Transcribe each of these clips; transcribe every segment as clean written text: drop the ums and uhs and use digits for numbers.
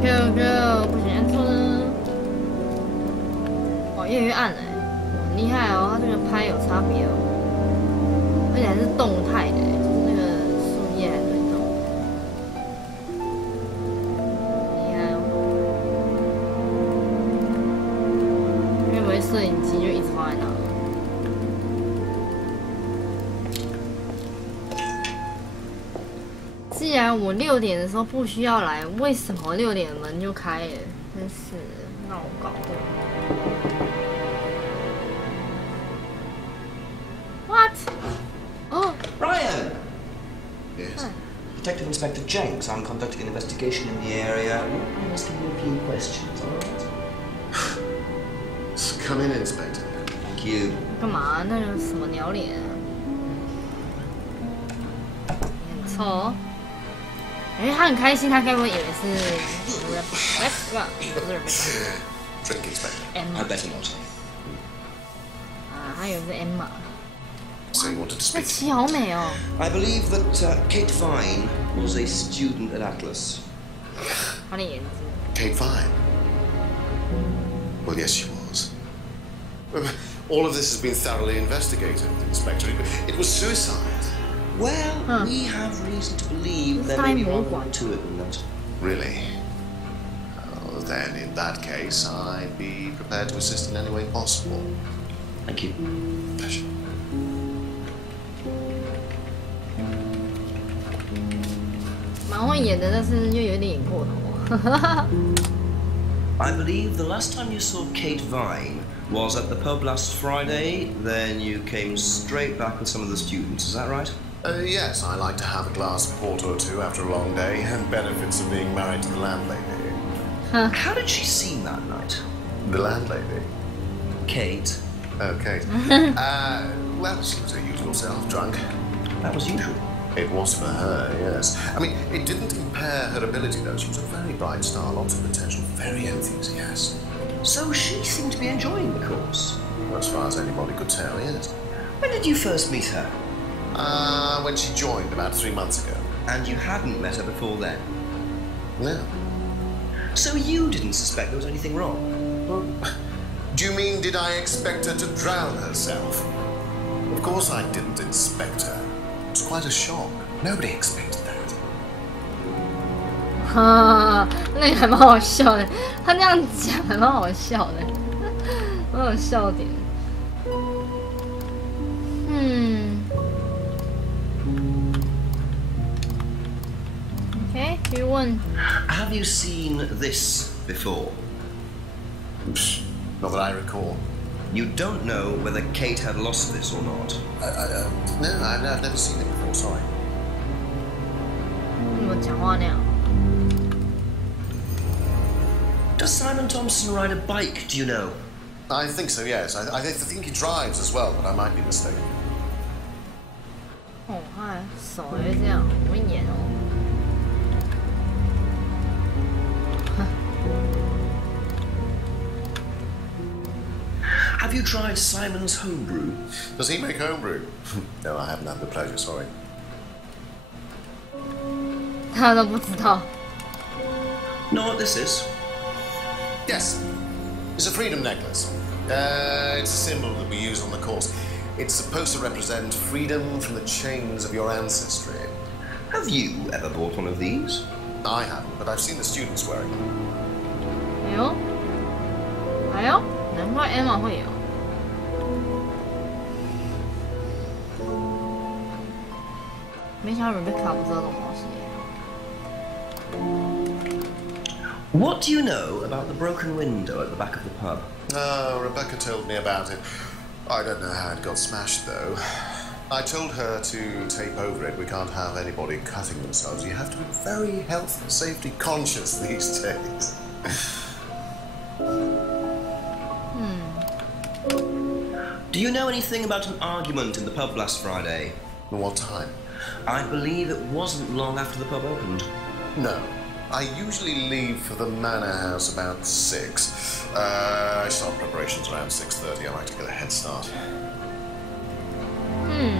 Q，不行，错呢。哇，越来越暗了，很厉害哦，它这个拍有差别哦，而且还是动态的，就是那个树叶还是会动，厉害哦。因为我摄影机就一直放在那。 既然我6点的时候不需要来，为什么6点门就开了？真是让我搞混。What? Oh, Ryan. Yes. Detective Inspector Jenks. I'm conducting an investigation in the area. I'm asking you a few questions, all right? Come in, Inspector. Thank you. 干嘛？那有什么鸟脸啊？你很臭哦。 哎，他很开心，他该不会以为是 Drink, Inspector. I better not. 啊，他以为是 Emma。 So you wanted to 那 speak? 旗好美哦。I believe that Kate Vine was a student at Atlas. 他的眼睛。 Kate Vine? Well, yes, she was. All of this has been thoroughly investigated, Inspector. It was suicide. Well, we have reason to believe there may be more to it than that. Really? Well, then, in that case, I'd be prepared to assist in any way possible. Thank you. Pleasure. 蛮会演的，但是又有点演过头。I believe the last time you saw Kate Vine was at the pub last Friday. Then you came straight back with some of the students. Is that right? Yes, I like to have a glass of port or two after a long day, and benefits of being married to the landlady. How did she seem that night? The landlady? Kate. Oh, Kate. Well, she was her usual self, drunk. That was usual. It was for her, yes. I mean, it didn't impair her ability, though. She was a very bright star, lots of potential, very enthusiastic. So she seemed to be enjoying the course. Well, as far as anybody could tell, yes. When did you first meet her? When she joined about 3 months ago. And you hadn't met her before then? No. So you didn't suspect there was anything wrong? Well, do you mean, did I expect her to drown herself? Of course I didn't inspect her. It was quite a shock. Nobody expected that. 哈，那个还蛮好笑的，他那样讲还蛮好笑的，蛮有笑点。OK， 继续问。Have you seen this before? Not that I recall. You don't know whether Kate had lost this or not? No, I've never seen it before, sorry. 怎么讲话那样？ Does Simon Thompson ride a bike, do you know? I think so, yes. I think he drives as well, but I might be mistaken. 哦，他手还会这样，我会演哦。Have you tried Simon's homebrew? Does he make homebrew? No, I haven't had the pleasure, sorry. 他都不知道。 Know what this is? Yes. It's a freedom necklace. It's a symbol that we use on the course. It's supposed to represent freedom from the chains of your ancestry. Have you ever bought one of these? I haven't, but I've seen the students wearing them. 哎呦，哎呦，难怪 Emma 会有。没想到 Rebecca 不知道这种东西。 What do you know about the broken window at the back of the pub? Rebecca told me about it. I don't know how it got smashed, though. I told her to tape over it. We can't have anybody cutting themselves. You have to be very health and safety conscious these days. Do you know anything about an argument in the pub last Friday? What time? I believe it wasn't long after the pub opened. No. I usually leave for the manor house about 6. I start preparations around 6:30. I like to get a head start.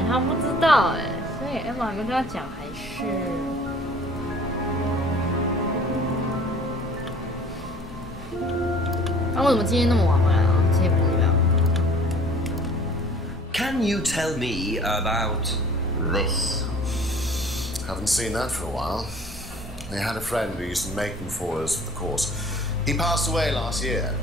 他不知道哎，所以 Emma 没跟他讲，还是那为什么今天那么晚回来啊？今天不是要。Can you tell me about this? Haven't seen that for a while. They had a friend who used to make them for us for the course. He passed away last year.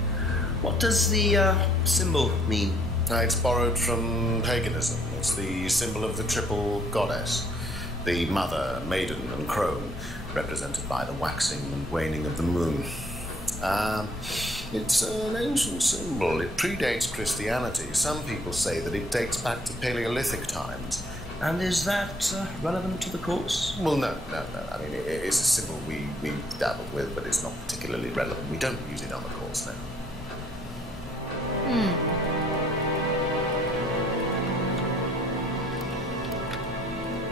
What does the symbol mean? It's borrowed from paganism. It's the symbol of the triple goddess. The mother, maiden, and crone, represented by the waxing and waning of the moon. It's an ancient symbol. It predates Christianity. Some people say that it dates back to Paleolithic times. And is that relevant to the course? Well, no. I mean, it's a symbol we dabble with, but it's not particularly relevant. We don't use it on the course, no.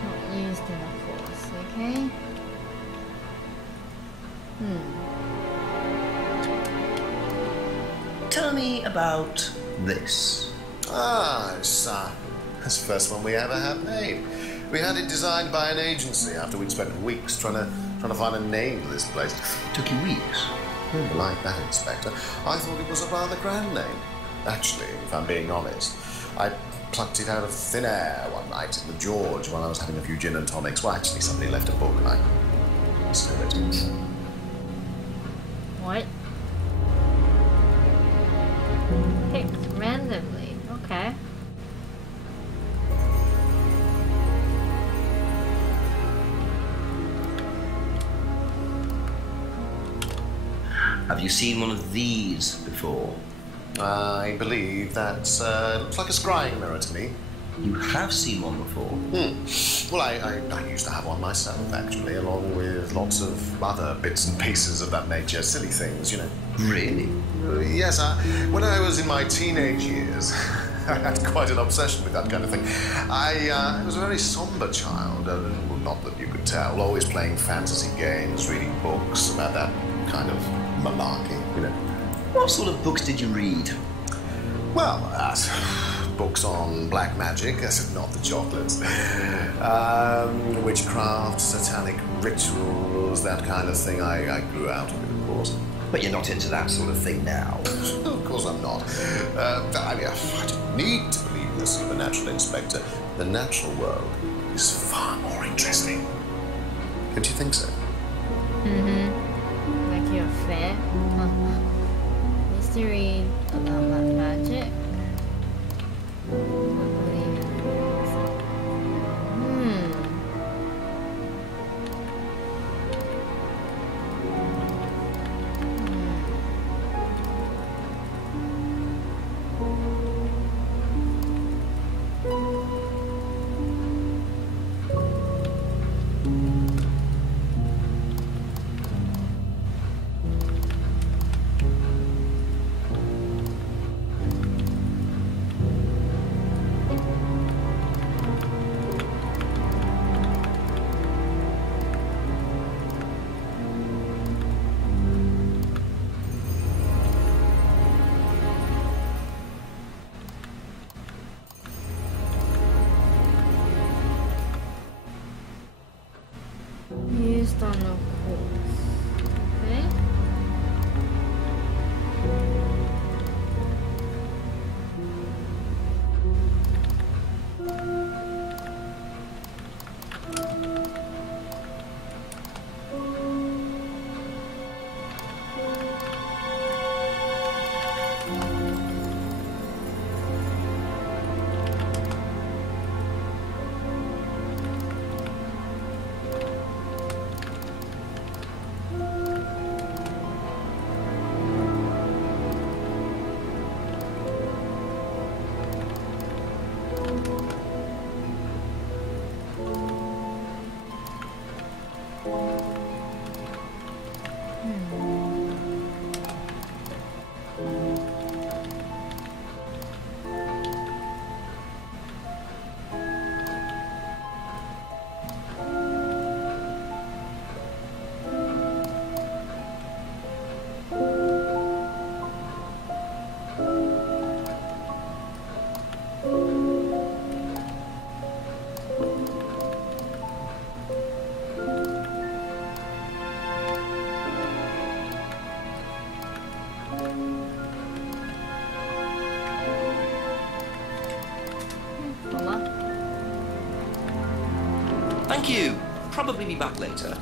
Not used in the course, okay? Tell me about this. It's the first one we ever had made. We had it designed by an agency after we'd spent weeks trying to find a name for this place. Took you weeks. Oh, like that, Inspector. I thought it was a rather grand name. Actually, if I'm being honest, I plucked it out of thin air one night at the George while I was having a few gin and tonics. Well, actually, somebody left a book and I stole it. What? Picked randomly. Okay. Have you seen one of these before? I believe that looks like a scrying mirror to me. You have seen one before? Well, I used to have one myself, actually, along with lots of other bits and pieces of that nature. Silly things, you know. Really? Yes, when I was in my teenage years, I had quite an obsession with that kind of thing. I was a very somber child, well, not that you could tell, always playing fantasy games, reading books about that kind of malarkey, you know. What sort of books did you read? Well, books on black magic, not the chocolates, witchcraft, satanic rituals, that kind of thing. I grew out of it, of course. But you're not into that sort of thing now. Of course I'm not. I don't need to believe in the supernatural, Inspector. The natural world is far more interesting. Don't you think so? Like you're fair. Mystery about black magic. Used on the course. Okay. Thank you. Probably be back later.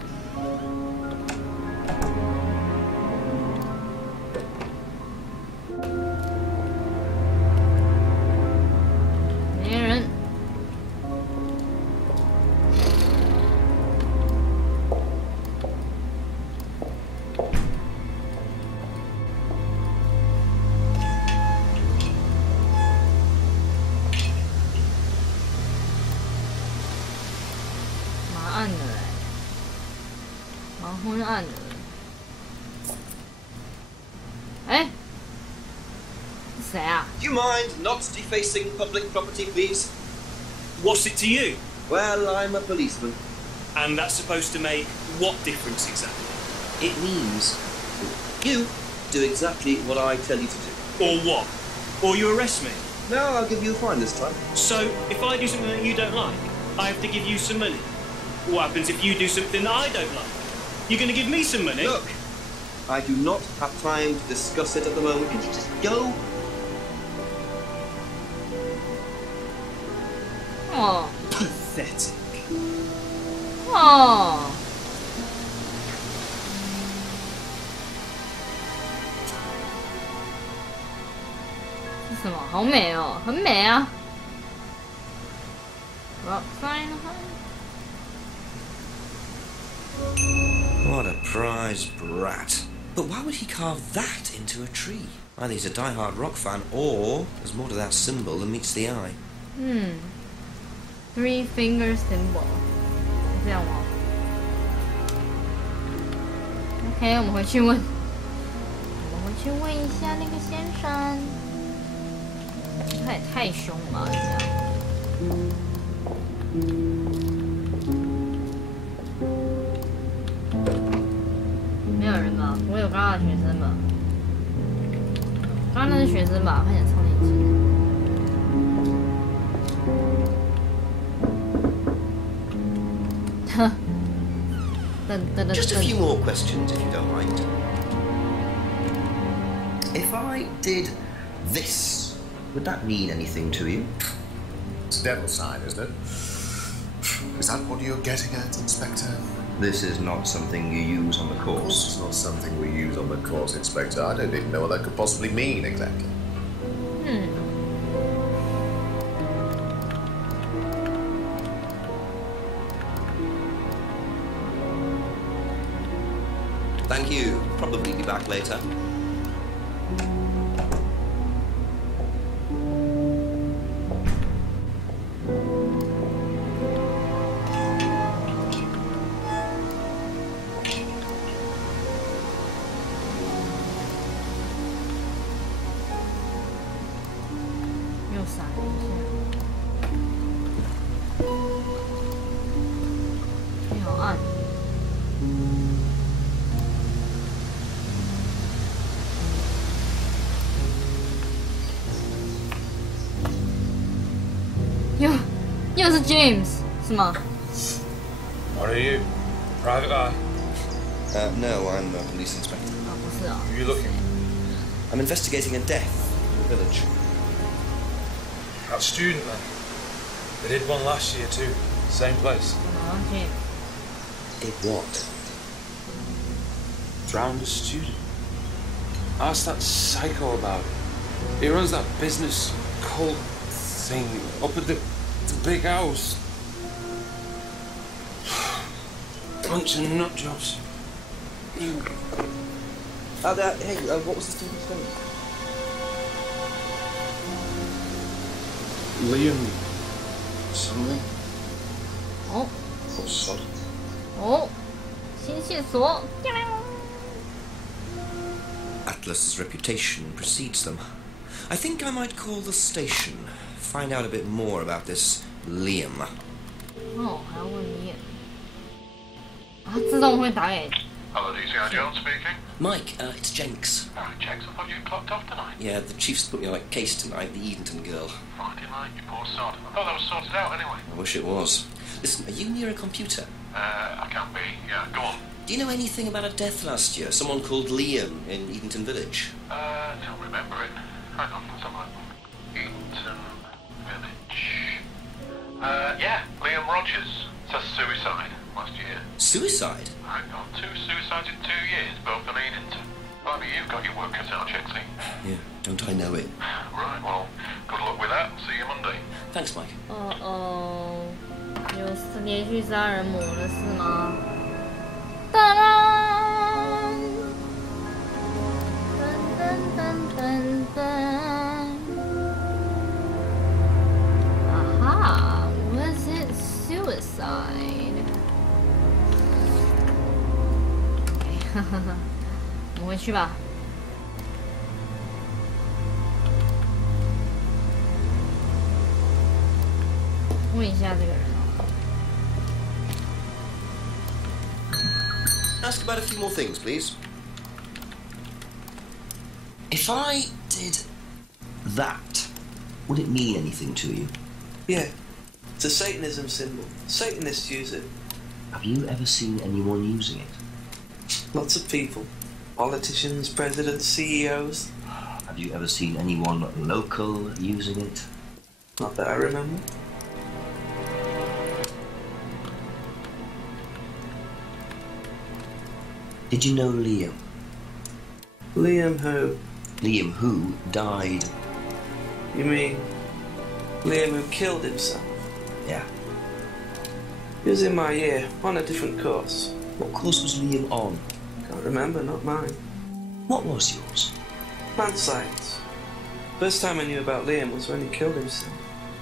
没人。蛮暗的嘞，蛮昏暗的。哎，是谁啊？ Do you mind not defacing public property, please? What's it to you? Well, I'm a policeman. And that's supposed to make what difference exactly? It means you do exactly what I tell you to do. Or what? Or you arrest me? No, I'll give you a fine this time. So, if I do something that you don't like, I have to give you some money? What happens if you do something that I don't like? You're going to give me some money? Look, I do not have time to discuss it at the moment. Could you just go? 哦 Pathetic. 哦，这什么？好美哦，很美啊！我翻。 What a prize brat. But why would he carve that into a tree? Either he's a die-hard rock fan, or there's more to that symbol than meets the eye. Three finger symbol， 这样吗 ？OK， 我们回去问一下那个先生，他也太凶了吧，这样。没有人吧？我有刚刚的学生吧？刚刚那是学生吧？看起来超年轻的。 Just a few more questions, if you don't mind. If I did this, would that mean anything to you? It's a devil sign, isn't it? Is that what you're getting at, Inspector? This is not something you use on the Of course, course. it's not something we use on the course, Inspector. I don't even know what that could possibly mean exactly. Thank you. Probably be back later. James 是吗？ What are you? Private eye? No, I'm a police inspector. 啊，不是啊。 Who are you looking? I'm investigating a death in the village. That student then? They did one last year too. Same place. James. Did what? Drowned a student. Ask that psycho about it. He runs that business cult thing up at the big house. Bunch of nut jobs. You. Hey, what was the student's name? Liam. Something. 哦 Oh, sod. 哦，新线索。 Atlas's reputation precedes them. I think I might call the station, find out a bit more about this Liam. 哦，还要问你。啊，自动会打给。 Hello, DCI Jones speaking. Mike, it's Jenks. Oh, Jenks, I thought you clocked off tonight. Yeah, the chief's put me on a case tonight, the Edenton girl. Friday night, you poor sod. I thought that was sorted out anyway. I wish it was. Listen, are you near a computer? I can't be. Yeah, go on. Do you know anything about a death last year? Someone called Liam in Edenton Village? Don't remember it. Hang on, let's have a look. Edenton Village. Yeah, Liam Rogers. Says suicide last year. Suicide? I've got 2 suicides in 2 years, both the leading to. Bobby, you've got your work cut out, Chexy. Yeah, don't I know it? Right, well, good luck with that. See you Monday. Thanks, Mike. 有连续杀人魔了是吗？当当噔噔噔噔噔。Aha! Was it suicide? 我们回去吧。问一下这个人哦。Ask about a few more things, please. If I did that, would it mean anything to you? Yeah. It's a Satanism symbol. Satanists use it. Have you ever seen anyone using it? Lots of people. Politicians, presidents, CEOs. Have you ever seen anyone local using it? Not that I remember. Did you know Liam? Liam who? Liam who died? You mean Liam who killed himself? Yeah. He was in my year, on a different course. What course was Liam on? Can't remember, not mine. What was yours? Math science. First time I knew about Liam was when he killed himself.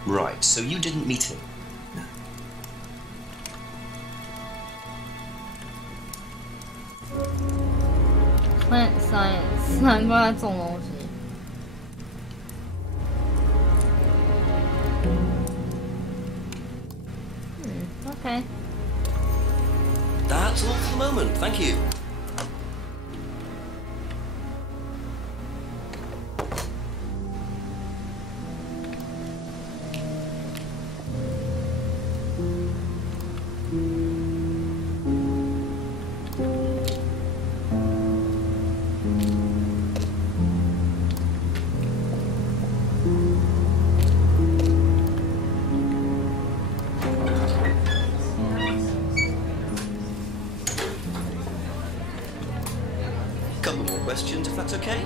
Right, so you didn't meet him? No. Plant science， 难怪他种东西。OK。 That's all for the moment, thank you. Couple more questions, if that's okay?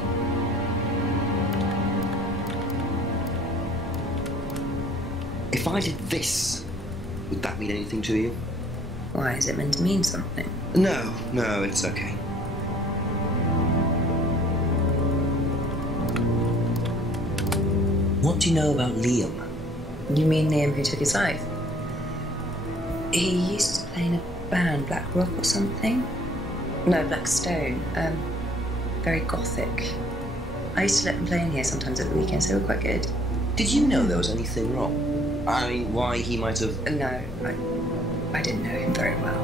If I did this, would that mean anything to you? Why, is it meant to mean something? No, it's okay. What do you know about Liam? You mean Liam who took his life? He used to play in a band, Black Rock or something? No, Black Stone. Very gothic. I used to let them play in here sometimes at the weekends. They were quite good. Did you know there was anything wrong? I mean, why he might have... No, I didn't know him very well.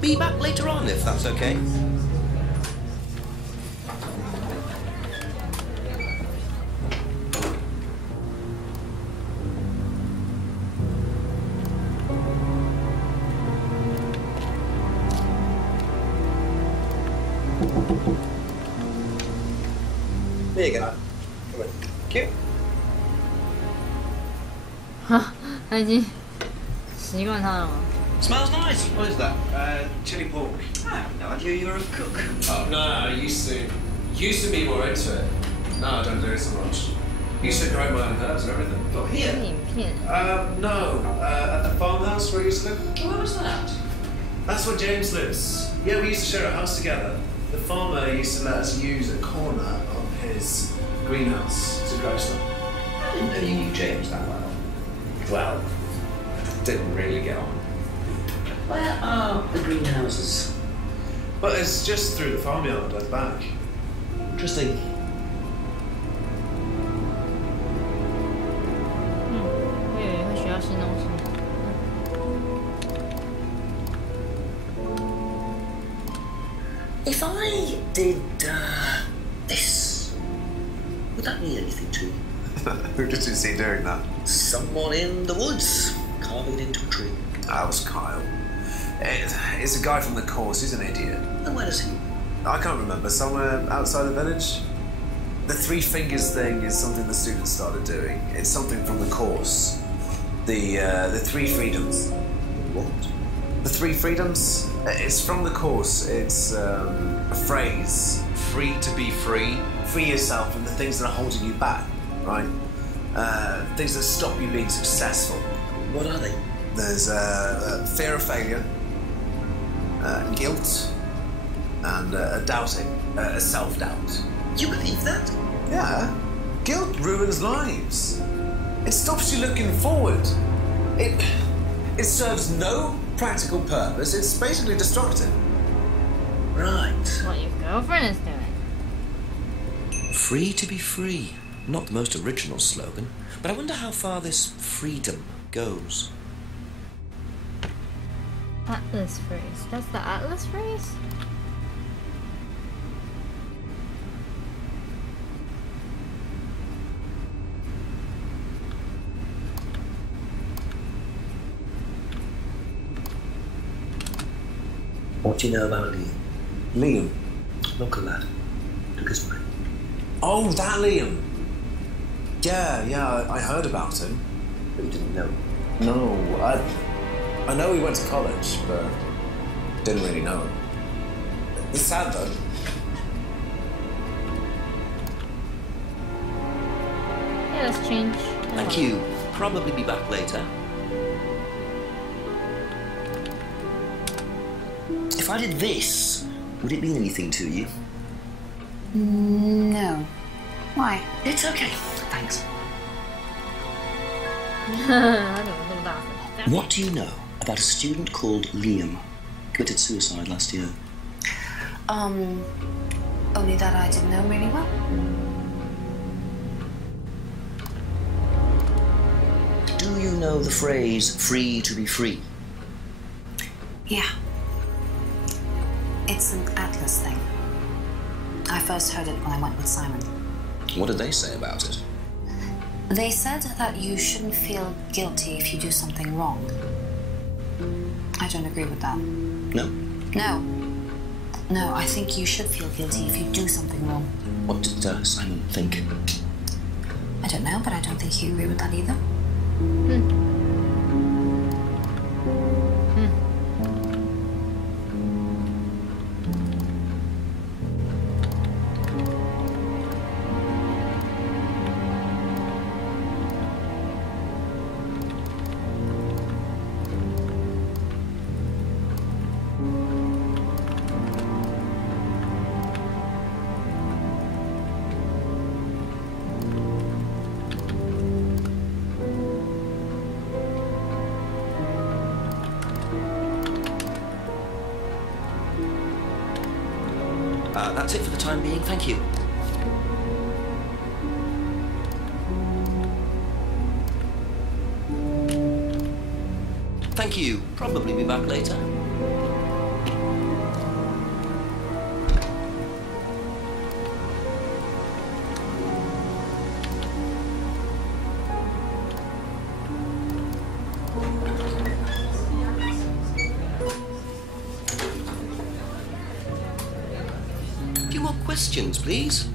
Be back later on, if that's okay. There you go. Come on. Cute. 哈，他已经习惯他了吗？ Smells nice. What is that? Chili pork. I have no idea you were a cook. Oh, no, I used to be more into it. No, I don't do it so much. Used to grow my own herbs and everything. Oh, here? 影片。 No, at the farmhouse where I used to live. Where was that? That's where James lives. Yeah, we used to share a house together. The farmer used to let us use a corner of his greenhouse to grow stuff. I didn't know you knew James that well. Well, didn't really get on. Where are the greenhouses? But it's just through the farmyard at the back. Interesting. If I did this, would that mean anything to you? Who did you see doing that? Someone in the woods carving it into a tree. How's Kyle? It's a guy from the course. He's an idiot. And where does he? I can't remember. Somewhere outside the village? The three fingers thing is something the students started doing. It's something from the course. The three freedoms. What? The three freedoms? It's from the course. It's a phrase. Free to be free. Free yourself from the things that are holding you back, right? Things that stop you being successful. What are they? There's fear of failure, guilt, and doubting, self-doubt. You believe that? Yeah. Guilt ruins lives. It stops you looking forward. It serves no practical purpose. It's basically destructive. Right. What your girlfriend is doing. Free to be free. Not the most original slogan, but I wonder how far this freedom goes. Atlas phrase. That's the Atlas phrase? What do you know about Liam? Liam. Local lad. Took his wife. Oh, that Liam. Yeah, I heard about him. But you didn't know. No, I know he went to college, but didn't really know him. It's sad though. Yeah, let's change. Thank you. Probably be back later. If I did this, would it mean anything to you? No. Why? It's okay. Thanks. What do you know about a student called Liam? Committed suicide last year. Only that I didn't know really well. Do you know the phrase, free to be free? Yeah. It's an Atlas thing. I first heard it when I went with Simon. What did they say about it? They said that you shouldn't feel guilty if you do something wrong. I don't agree with that. No. No, I think you should feel guilty if you do something wrong. What did Simon think? I don't know, but I don't think you agree with that either. That's it for the time being, thank you. Thank you. Probably be back later. Questions, please.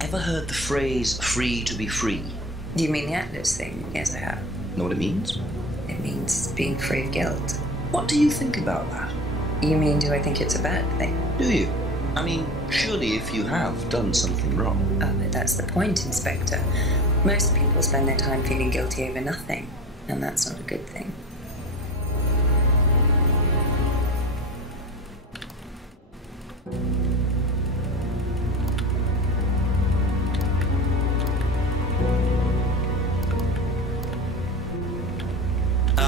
Ever heard the phrase free to be free? Do you mean the Atlas thing? Yes, I have. Know what it means? It means being free of guilt. What do you think about that? You mean, do I think it's a bad thing? Do you? I mean, surely if you have done something wrong. Oh, but that's the point, Inspector. Most people spend their time feeling guilty over nothing, and that's not a good thing.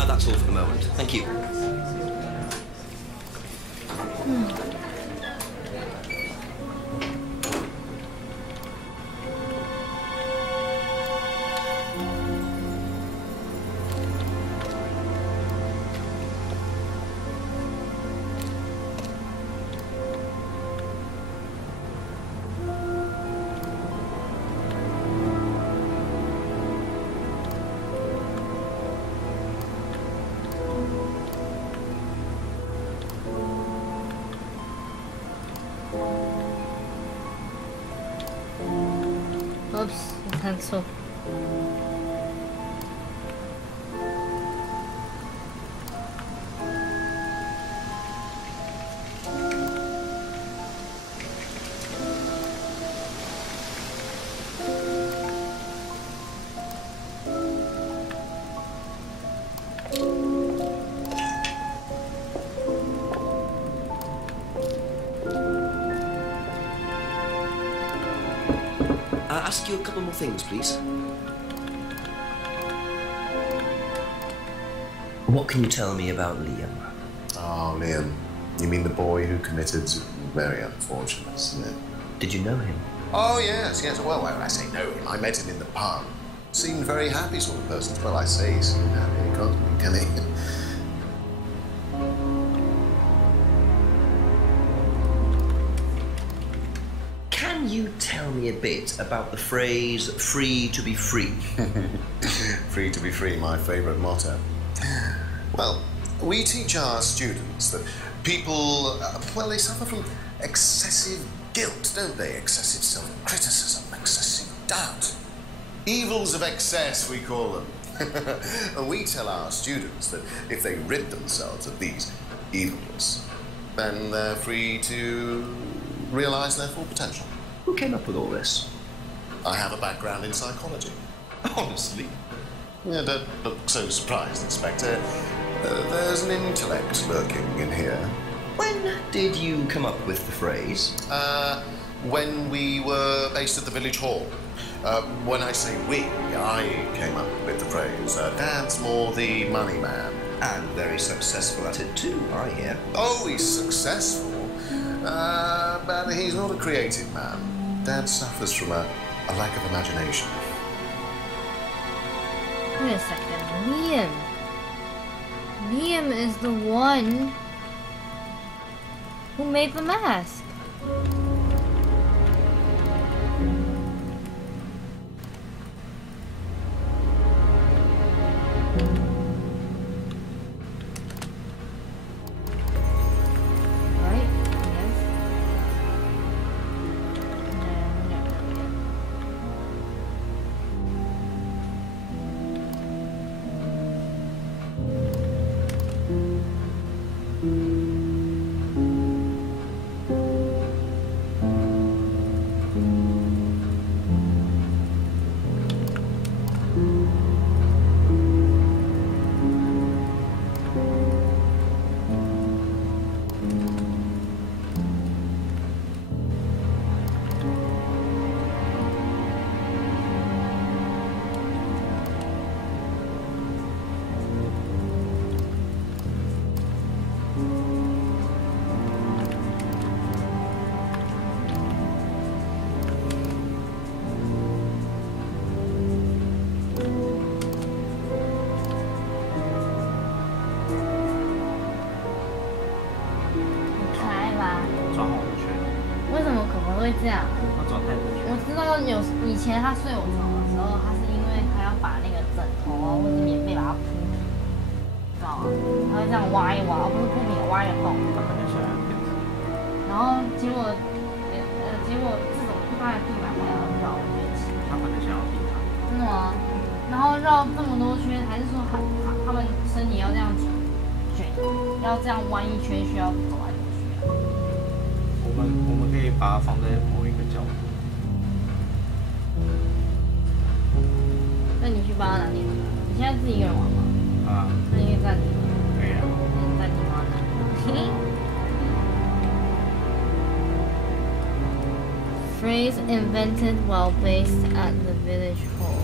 That's all for the moment. Thank you. 看错。Ask you a couple more things, please. What can you tell me about Liam? Oh, Liam. You mean the boy who committed? Very unfortunate, isn't it? Did you know him? Oh, yes. Well, when I say know him, I met him in the pub. Seemed very happy sort of person. Well, I say he seemed happy. He can't, can he? Can you tell me a bit about the phrase free to be free? Free to be free, my favourite motto. Well, we teach our students that people, well, they suffer from excessive guilt, don't they? Excessive self-criticism, excessive doubt. Evils of excess, we call them. And we tell our students that if they rid themselves of these evils, then they're free to realise their full potential. Who came up with all this? I have a background in psychology. Honestly? Yeah, don't look so surprised, Inspector. There's an intellect lurking in here. When did you come up with the phrase? When we were based at the village hall. When I say we, I came up with the phrase. Dad's more the money man. And very successful at it too, I hear. Oh, he's successful. But he's not a creative man. Dad suffers from a lack of imagination. Wait a second. Liam. Liam is the one who made the mask.这样，我知道有以前他睡我床的时候，他是因为他要把那个枕头啊或者棉被把它铺平，知道吗？他会这样挖一挖，不是铺平，挖一个洞。他肯定想要骗子。然后结果这种一般的地板还要绕圈起。他可能想要平躺。真的吗？然后绕这么多圈，还是说他们身体要这样卷，要这样弯一圈，需要走来走去啊？我们可以把它放在某一个角度。那你去帮他拿电脑。你现在自己一个人玩吗？啊。那你可以暂停。可以啊。暂停吗？Phrase invented while based at the village hall.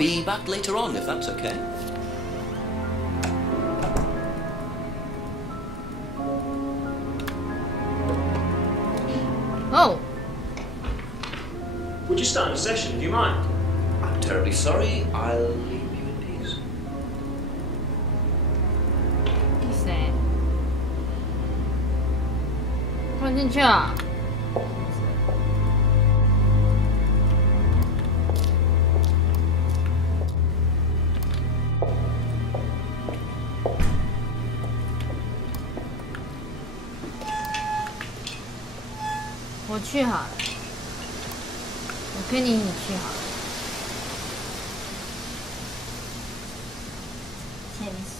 be back later on, if that's okay. Oh. Would you start a session? Do you mind? I'm terribly sorry. I'll leave you in peace. 你谁？放进去啊！我去好了，我跟你一起去好了。天使。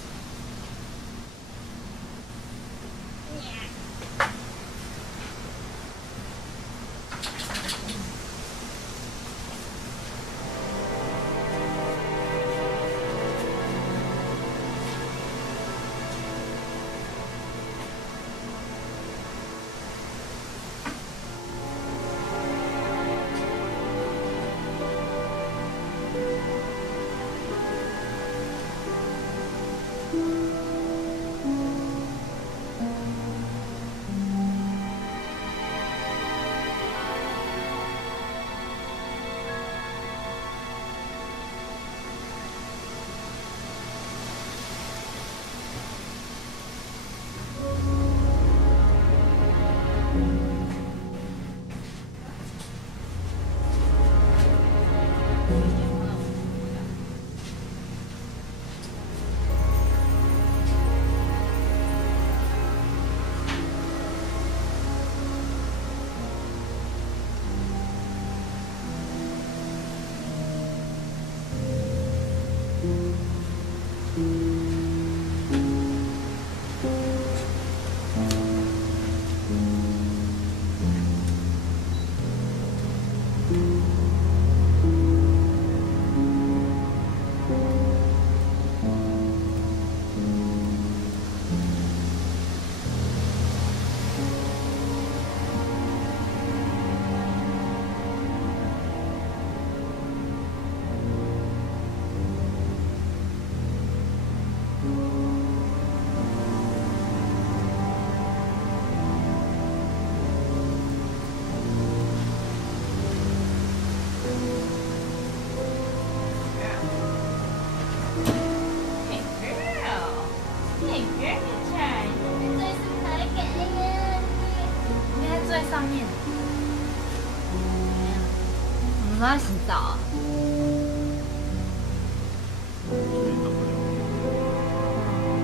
我要洗澡啊！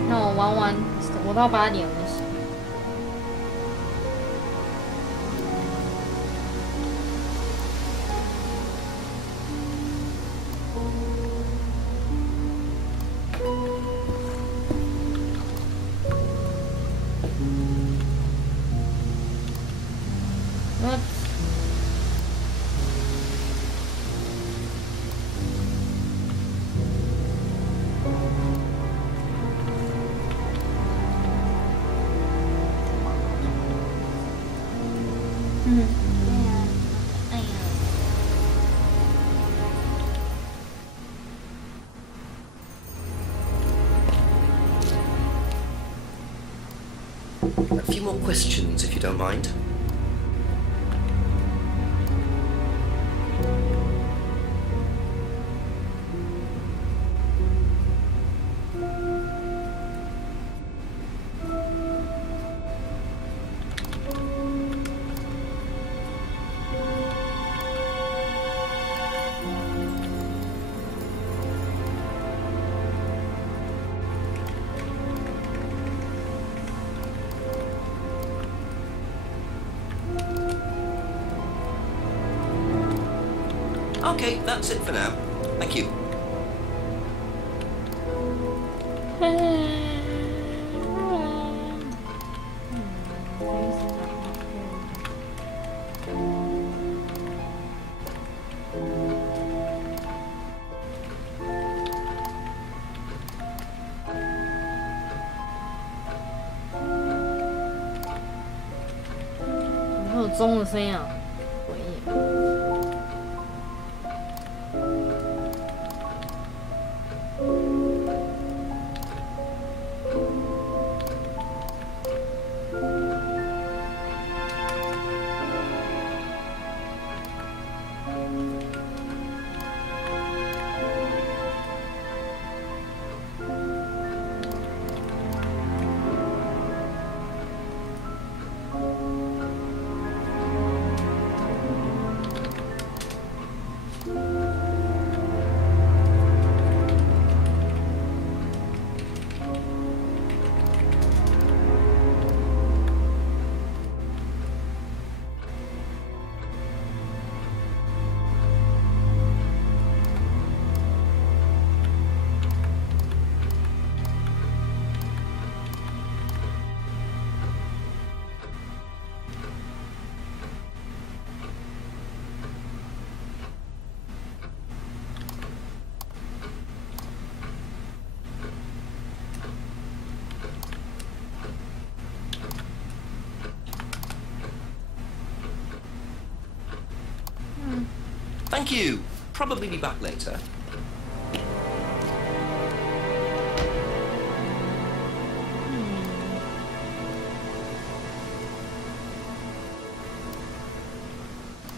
那我玩完，我到8点我就洗。A few more questions, if you don't mind. Okay, that's it for now. Thank you.还有钟的声音啊！诡异。Thank you. Probably be back later.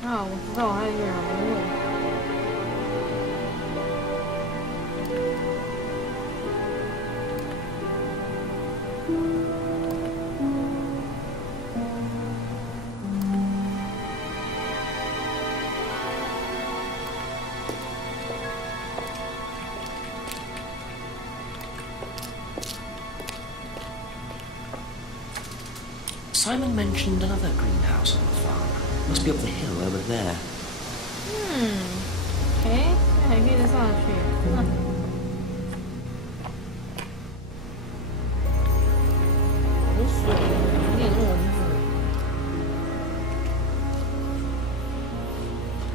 啊，我知道，我还有一个人没问。Simon mentioned another greenhouse on the farm. Must be up the hill over there. OK， 还可以再上去。有水，有点蚊子。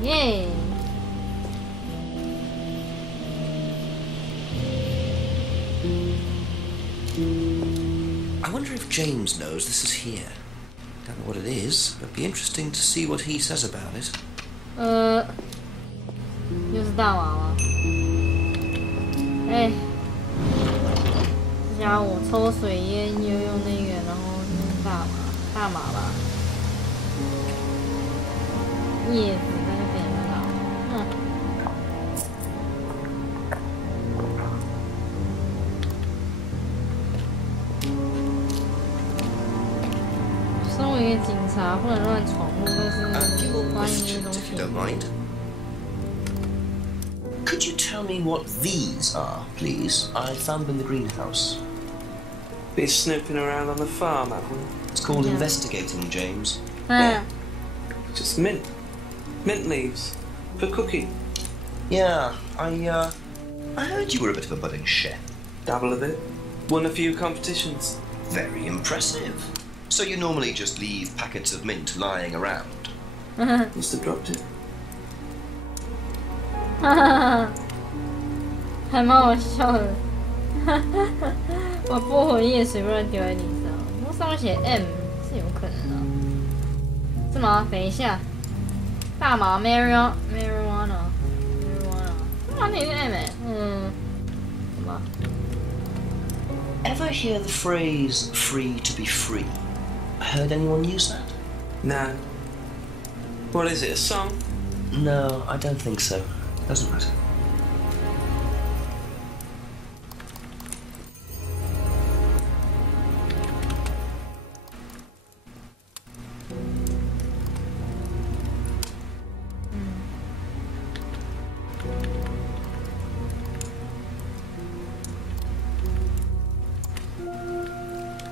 耶！ I wonder if James knows this is here. Don't know what it is, but it'd be interesting to see what he says about it. 又是大麻吗？哎，这家伙抽水烟又用那个，然后用大麻吧，叶子那就变成大麻。身为一个警察，不能乱闯入，但是关于这些东西。 Could you tell me what these are, please? I found them in the greenhouse. Been snooping around on the farm, have we? It's called investigating, James. Yeah. Just mint. Mint leaves. For cooking. Yeah, I heard you were a bit of a budding chef. Dabble a bit. Won a few competitions. Very impressive. So you normally just leave packets of mint lying around? Must have dropped it. 还蛮好笑的，把薄荷叶随便丢在地上，不过上面写 M 是有可能的，是吗？等一下，大麻 marijuana， 那你是 M 哎，什么 Ever hear the phrase "free to be free"? Heard anyone use that? No. What is it? A song? No, I don't think so. Doesn't matter.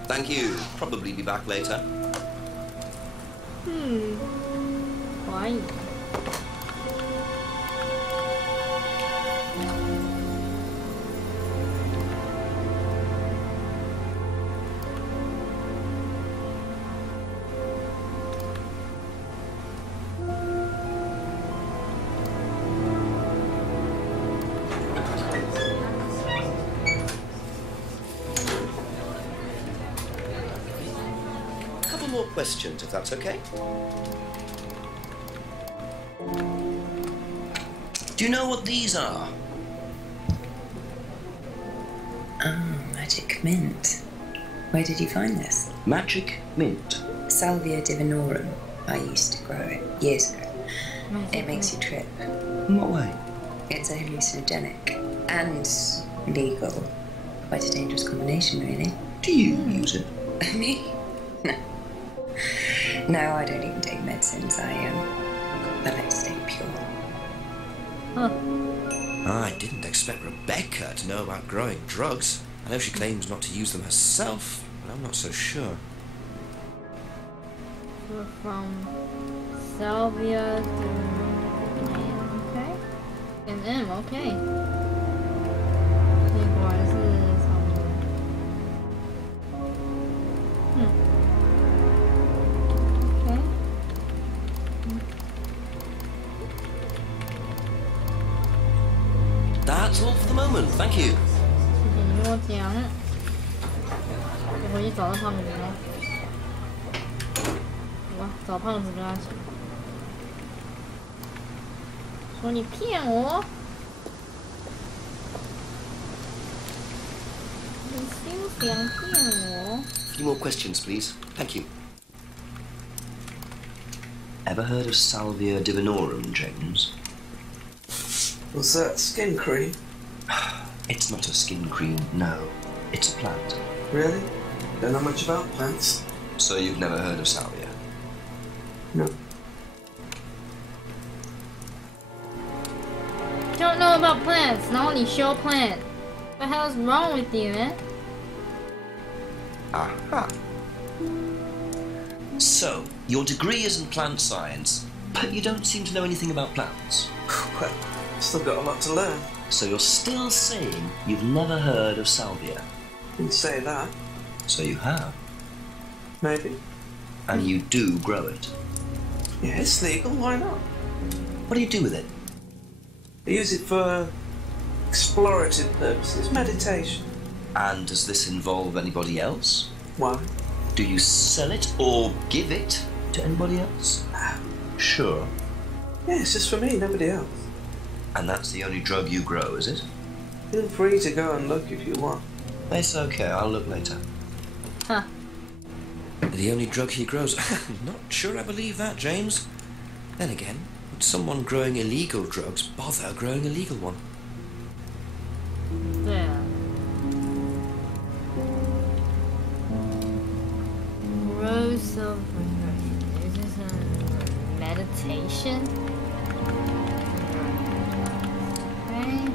Thank you. Probably be back later. 可以。 More questions, if that's okay. Do you know what these are? Oh, magic mint. Where did you find this? Magic mint. Salvia divinorum. I used to grow it years ago. It makes you trip. In what way? It's a hallucinogenic and legal. Quite a dangerous combination, really. Do you use it? Me? No. No, I don't even take medicines. I like to stay pure. I didn't expect Rebecca to know about growing drugs. I know she claims not to use them herself, but I'm not so sure. So from salvia to M, okay? And M, okay. 这果然是差不多。OK。That's all for the moment, thank you. 谢谢你跟我讲。我回去找到胖子了。哇，找胖子跟他讲，说你骗我，你休想骗我。A few more questions, please. Thank you. Ever heard of Salvia divinorum, James? What's that? Skin cream? It's not a skin cream, no. It's a plant. Really? Don't know much about plants. So you've never heard of Salvia? No. Don't know about plants, 然后你修 plant. What the hell's wrong with you, man? Aha. So, your degree is in plant science, but you don't seem to know anything about plants. Well, still got a lot to learn. So you're still saying you've never heard of Salvia? Didn't say that. So you have. Maybe. And you do grow it. Yeah, it's legal, why not? What do you do with it? I use it for explorative purposes, meditation. And does this involve anybody else? Why? Do you sell it or give it to anybody else? Sure. Yeah, it's just for me, nobody else. And that's the only drug you grow, is it? Feel free to go and look if you want. It's okay, I'll look later. Huh. The only drug he grows? Not sure I believe that, James. Then again, would someone growing illegal drugs bother growing a legal one? Yeah. Rose of is this a meditation? Okay.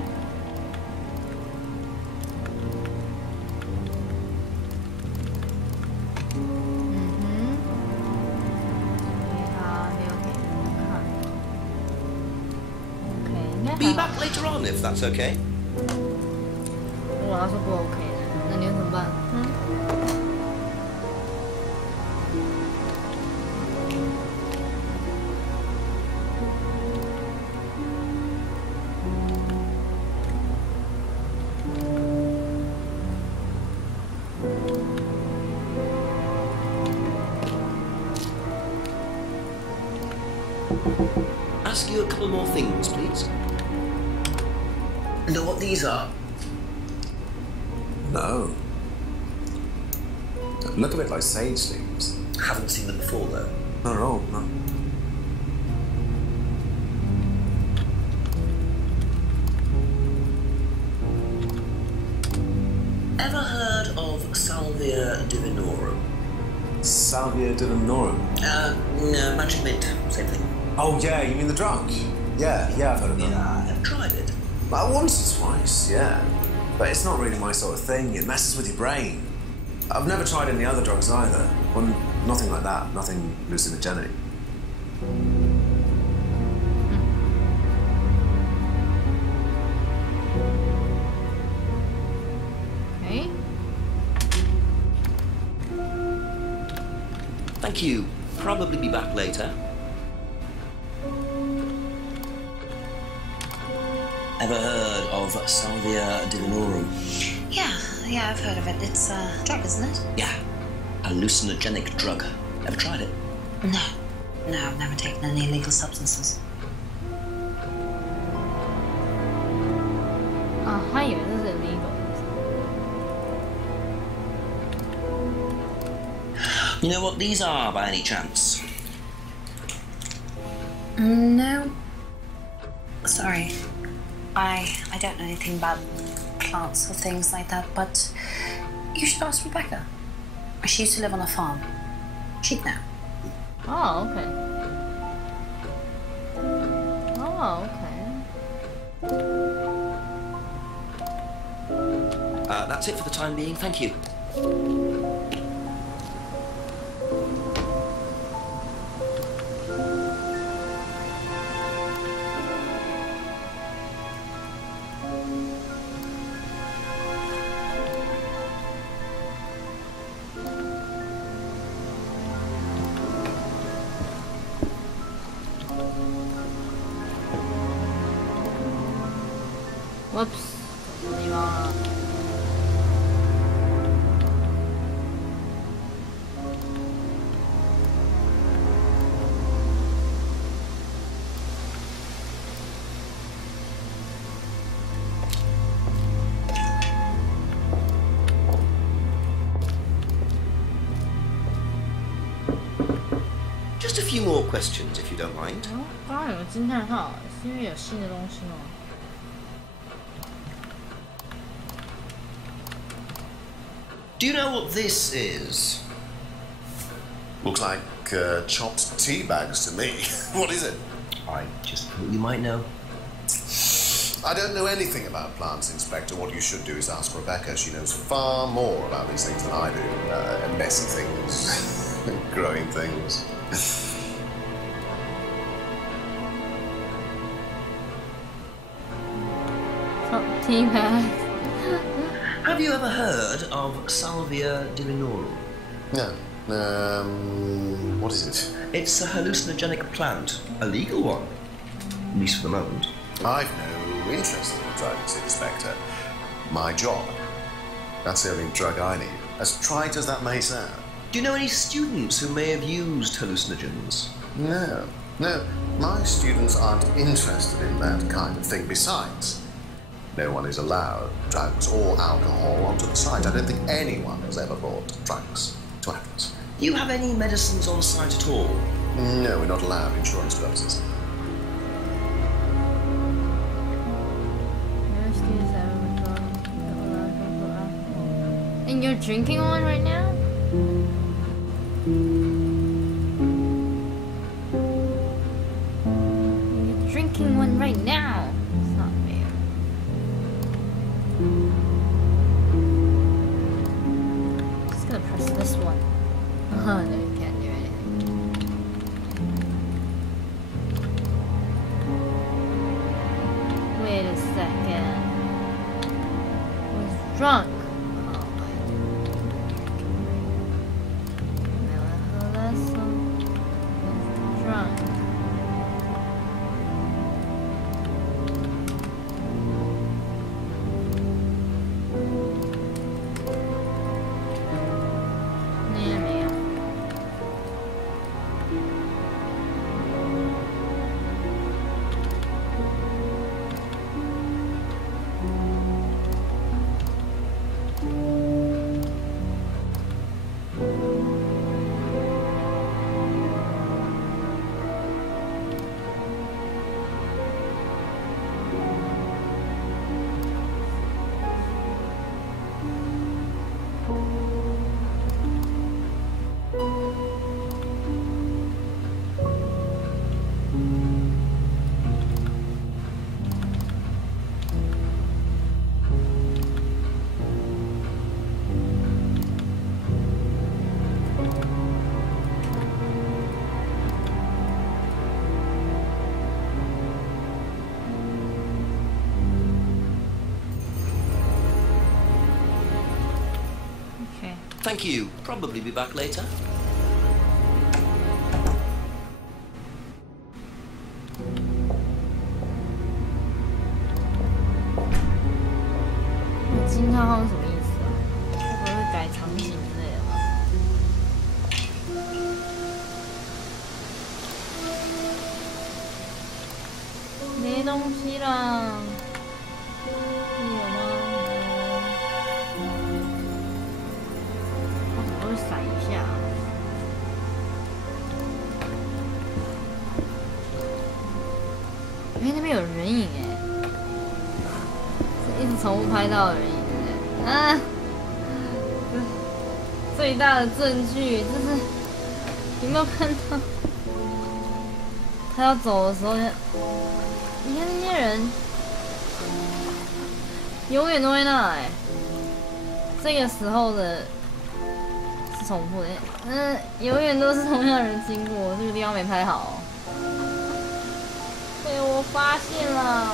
Be back later on if that's okay. 如果他说不 OK 的，那你要怎么办？Ask you a couple more things, please. Know what these are? No. Look a bit like sage leaves. Haven't seen them before, though. Not at all, no. Ever heard of Salvia divinorum? Salvia divinorum? No, magic mint, same thing. Oh, yeah, you mean the drug? Yeah, I've heard of that. Yeah, I've tried it. Once or twice, yeah. But it's not really my sort of thing. It messes with your brain. I've never tried any other drugs either. Well, nothing like that. Nothing hallucinogenic. Okay. Thank you. Probably be back later. Ever heard of Salvia divinorum? Yeah, I've heard of it. It's a drug, isn't it? Yeah, hallucinogenic drug. Ever tried it? No, I've never taken any illegal substances. 啊，他以为这是 illegal。 You know what these are by any chance? No. Sorry. I don't know anything about plants or things like that, but you should ask Rebecca. She used to live on a farm. She'd know. Oh, okay. Oh, okay. That's it for the time being. Thank you. Whoops. 什么地方啊？ Just a few more questions, if you don't mind. 刚刚有个惊叹号，是因为有新的东西吗？ Do you know what this is? Looks like chopped tea bags to me. What is it? I just thought you might know. I don't know anything about plants, Inspector. What you should do is ask Rebecca. She knows far more about these things than I do. Messy things, growing things. Chopped tea bags. Have you ever heard of Salvia divinorum? No. What is it? It's a hallucinogenic plant, a legal one, at least for the moment. I've no interest in drugs, Inspector. My job. That's the only drug I need, as trite as that may sound. Do you know any students who may have used hallucinogens? No. My students aren't interested in that kind of thing. Besides, no one is allowed drugs or alcohol onto the site. I don't think anyone has ever brought drugs to Atlas. Do you have any medicines on site at all? No, we're not allowed insurance purposes. And you're drinking one right now? You're drinking one right now. It's not fair. Just gonna press this one. Oh no, you can't do anything. Wait a second. I was drunk. Thank you. Probably be back later.惊叹号是什么意思啊？会不会改场景之类的吗？没东西啦。有吗？我会闪一下。因为那边有人影哎，是一直重复拍到的人影。啊！最大的证据就是有没有看到他要走的时候，你看那些人永远都在那哎，这个时候的是重复的，永远都是同样的人经过，这个地方没拍好，被我发现了。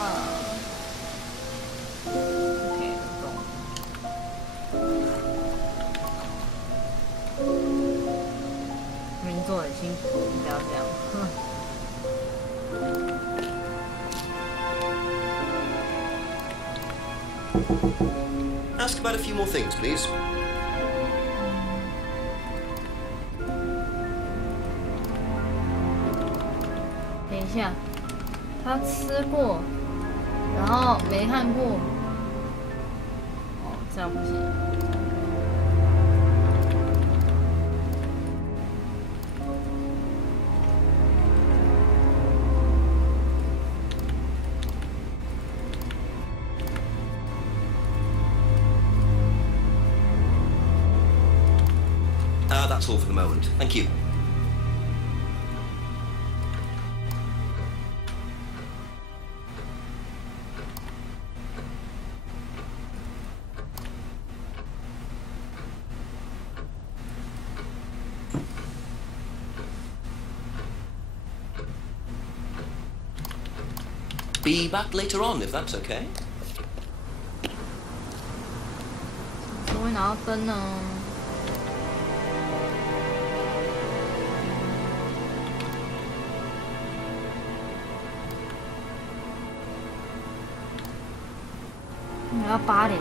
OK， 你们做很辛苦，不要这样。Ask about a few more things, please. 等一下，他吃过，然后没看过。哦，这样不行。That's all for the moment. Thank you. Be back later on, if that's okay. 怎么会拿到灯呢？你要8点。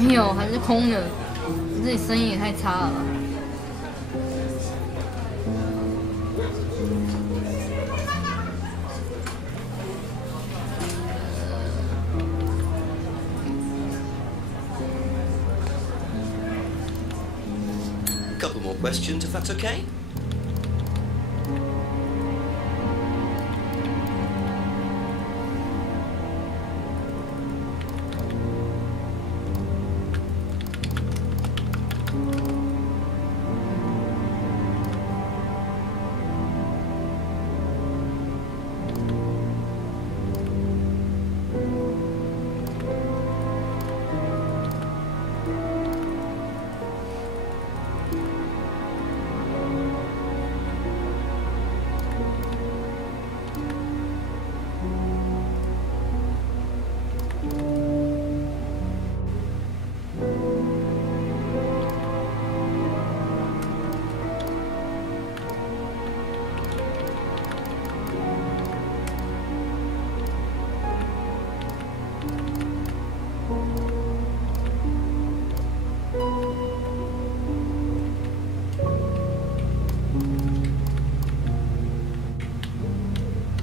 没有，还是空的。你这里声音也太差了吧。Couple more questions, if that's okay.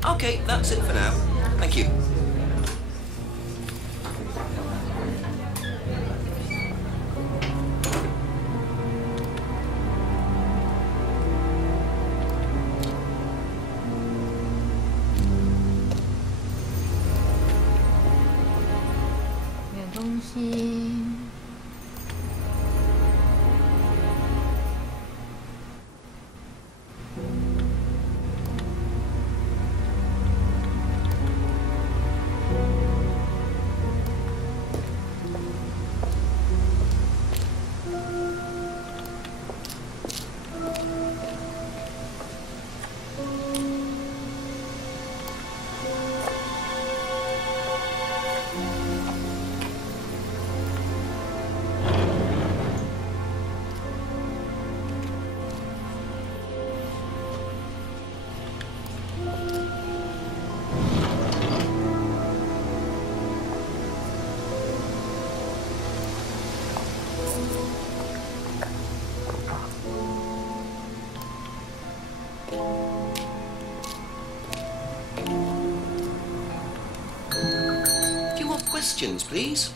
Okay, that's it for now. Thank you. questions, please.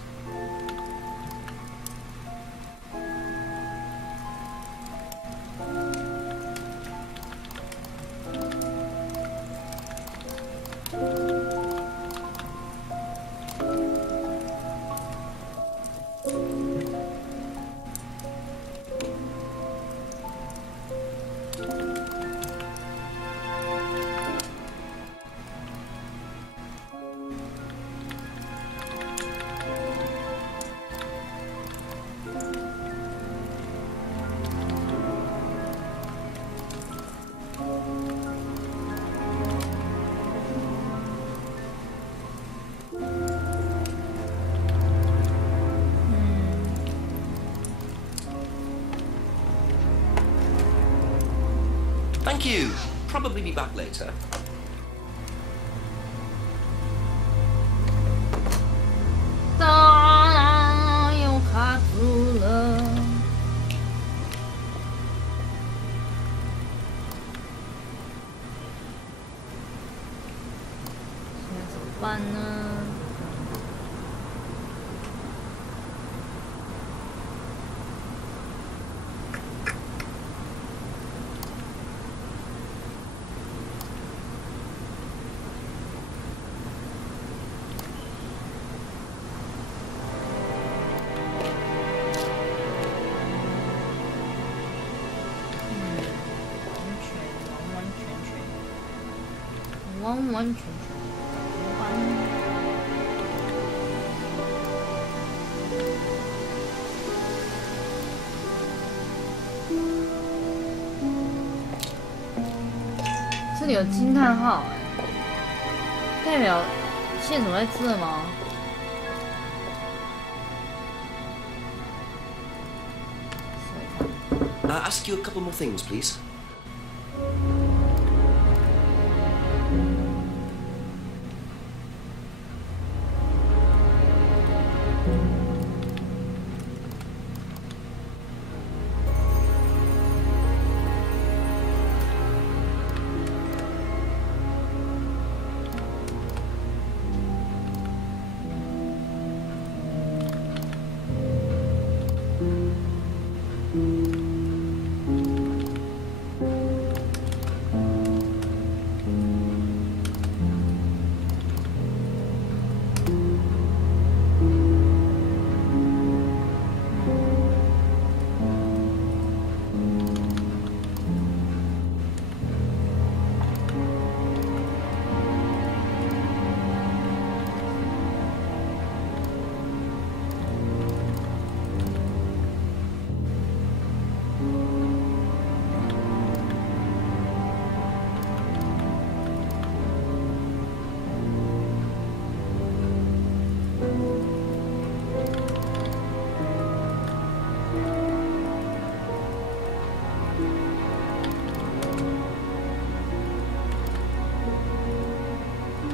Thank you. Probably be back later. 当然又卡住了，现在怎么办呢？完完全全无关。这里有惊叹号哎，代表线索在这吗？ Ask you a couple more things, please.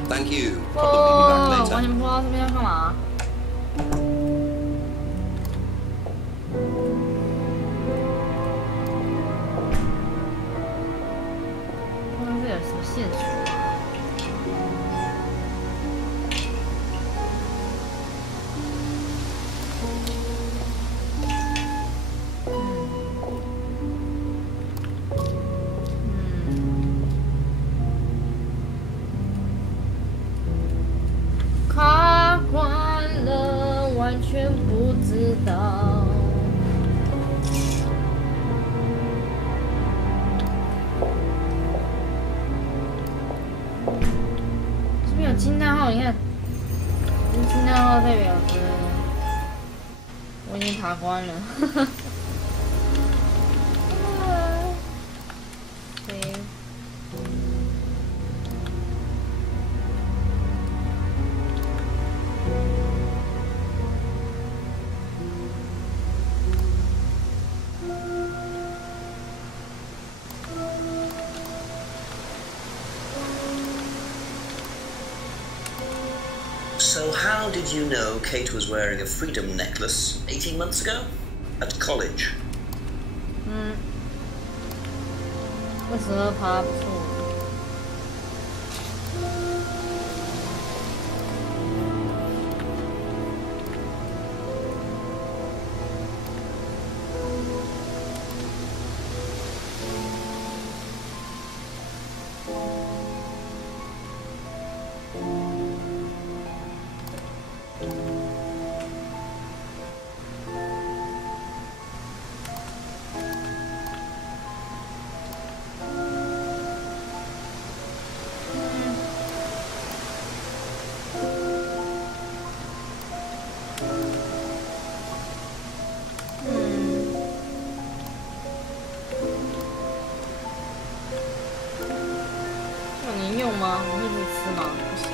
Thank you. Probably be back later. 完全不知道这边要干嘛。看看这有什么线索啊？卡关了，完全不知道。这边有惊叹号，你看，这惊叹号代表着我已经卡关了。对。So how did you know Kate was wearing a freedom necklace 18 months ago? At college? 为什么爬不出？用吗？你会吃吗？不行。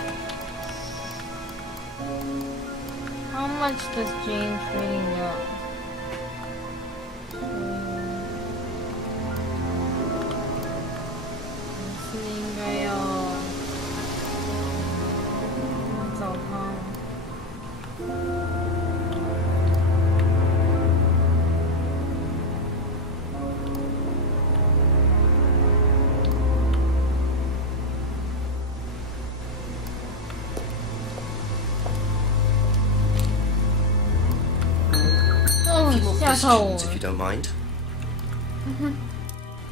How much does James really know? 是应该要找他。吓到我！ If you don't mind.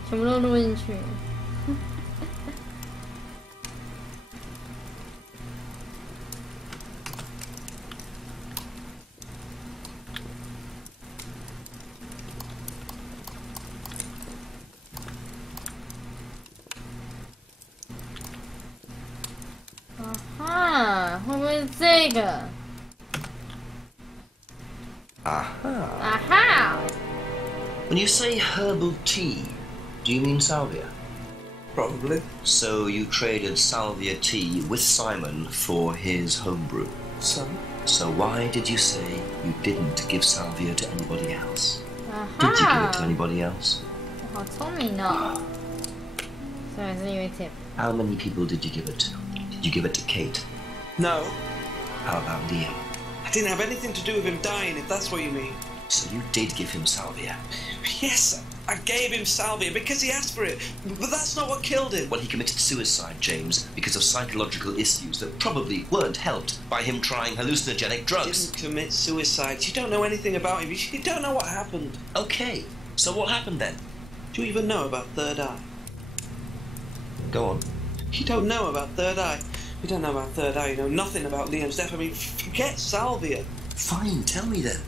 全部都录进去。啊哈，会不会是这个？ Aha! When you say herbal tea, do you mean salvia? Probably. So you traded salvia tea with Simon for his homebrew? Some. So why did you say you didn't give salvia to anybody else? Aha! Did you give it to anybody else? 好聪明哦！所以是因为 tip。 How many people did you give it to? Did you give it to Kate? No. How about Liam? I didn't have anything to do with him dying, if that's what you mean. So you did give him salvia? Yes, I gave him salvia because he asked for it, but that's not what killed him. Well, he committed suicide, James, because of psychological issues that probably weren't helped by him trying hallucinogenic He drugs. didn't commit suicide. You don't know anything about him. You don't know what happened. Okay, so what happened then? Do you even know about Third Eye? Go on. You don't know about Third Eye. You don't know about Third Eye. You know nothing about Liam's death. I mean, forget salvia. Fine, tell me then.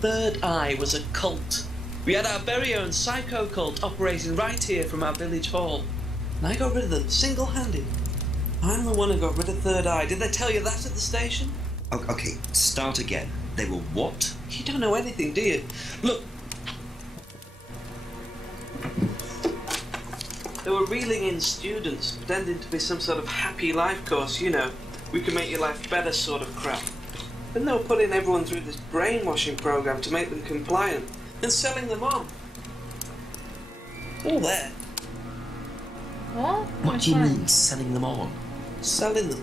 Third Eye was a cult. We had our very own psycho cult operating right here from our village hall. And I got rid of them single-handed. I'm the one who got rid of Third Eye. Did they tell you that at the station? Okay, start again. They were what? You don't know anything, do you? Look. They were reeling in students, pretending to be some sort of happy life course, you know. We can make your life better sort of crap. Then they were putting everyone through this brainwashing program to make them compliant, and selling them on. It's all there. What? What do you mean, selling them on? Selling them.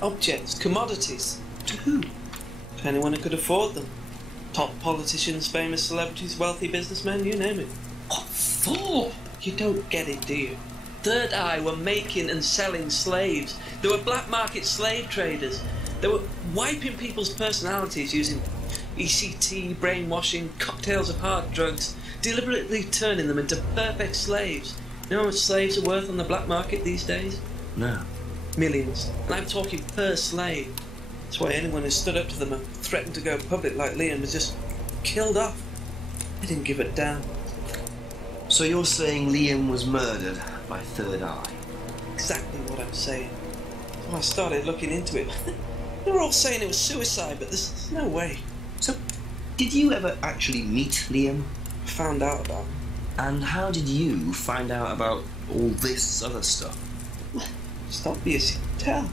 Objects, commodities. To who? To anyone who could afford them. Top politicians, famous celebrities, wealthy businessmen, you name it. What for? You don't get it, do you? Third Eye were making and selling slaves. They were black market slave traders. They were wiping people's personalities using ECT, brainwashing, cocktails of hard drugs, deliberately turning them into perfect slaves. You know how much slaves are worth on the black market these days? No. Millions. And I'm talking per slave. That's why anyone who stood up to them and threatened to go public like Liam was just killed off. They didn't give a damn. So you're saying Liam was murdered by Third Eye? Exactly what I'm saying. So I started looking into it. They were all saying it was suicide, but there's no way. So, did you ever actually meet Liam? I found out about him. And how did you find out about all this other stuff? It's obvious, you can tell.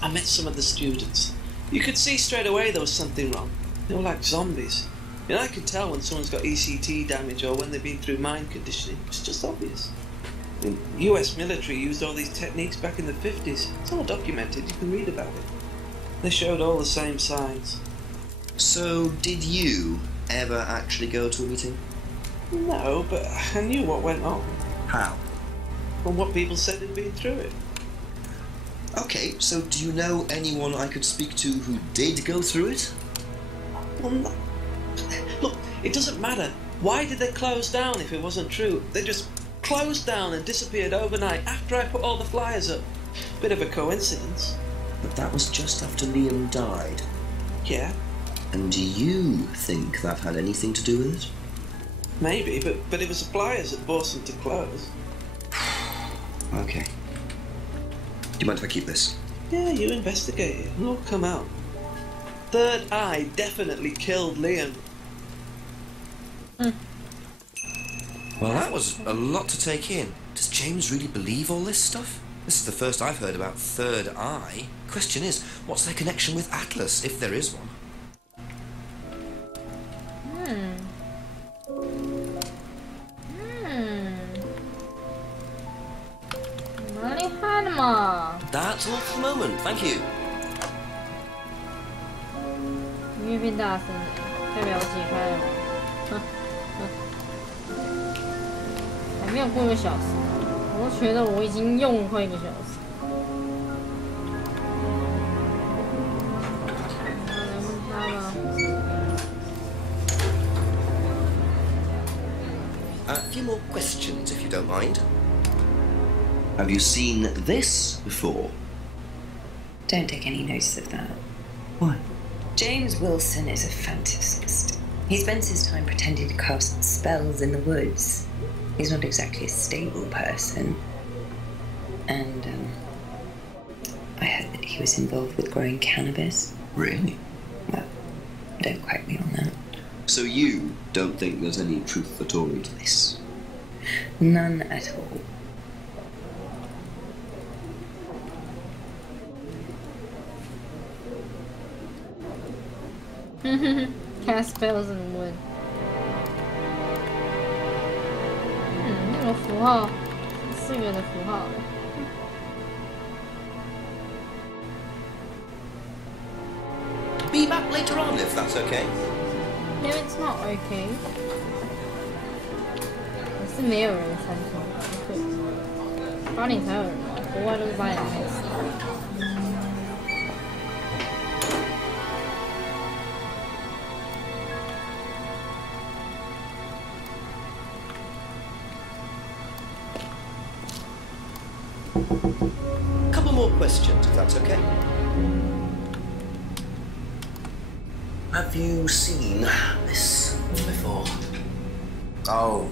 I met some of the students. You could see straight away there was something wrong. They were like zombies. And I could tell when someone's got ECT damage or when they've been through mind conditioning. It's just obvious. I mean, US military used all these techniques back in the 50s. It's all documented, you can read about it. They showed all the same signs. So, did you ever actually go to a meeting? No, but I knew what went on. How? From what people said had been through it. Okay, so do you know anyone I could speak to who did go through it? Well, no. Look, it doesn't matter. Why did they close down if it wasn't true? They just closed down and disappeared overnight after I put all the flyers up. Bit of a coincidence. But that was just after Liam died. Yeah, And do you think that had anything to do with it? maybe, but it was the flyers that forced them to close. Okay. Do you mind if I keep this? Yeah, you investigate it. It'll all come out. Third Eye definitely killed Liam. Well, that was a lot to take in. Does James really believe all this stuff? This is the first I've heard about Third Eye. Question is, what's their connection with Atlas, if there is one? That's all for the moment, thank you. 音乐变大声了，代表我解开了吗？还没有过1个小时，我都觉得我已经用了快1个小时。来问他吧。A few more questions, if you don't mind. Have you seen this before? Don't take any notice of that. Why? James Wilson is a fantasist. He spends his time pretending to cast spells in the woods. He's not exactly a stable person. And, I heard that he was involved with growing cannabis. Really? Well, don't quote me on that. So you don't think there's any truth at all to this? None at all. Cast spells in the wood. 那个符号，4个的符号。Be back later on, if that's okay. No, it's not okay. 也是没有人参加，对，8点才有人嘛，国外都是8点开始。Couple more questions, if that's okay. Have you seen this before? Oh,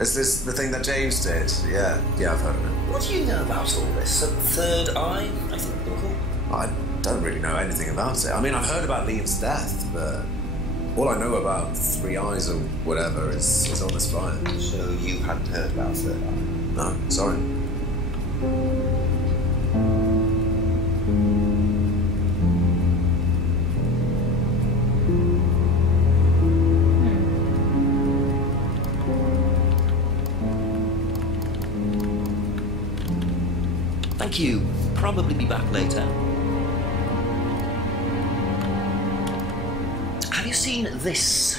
is this the thing that James did? Yeah, I've heard of it. What do you know about all this? A third eye, I think they're called? I don't really know anything about it. I mean, I've heard about Liam's death, but all I know about Three Eyes or whatever is on this flyer. So you hadn't heard about Third Eye? No, sorry. Thank you. Probably be back later. Have you seen this?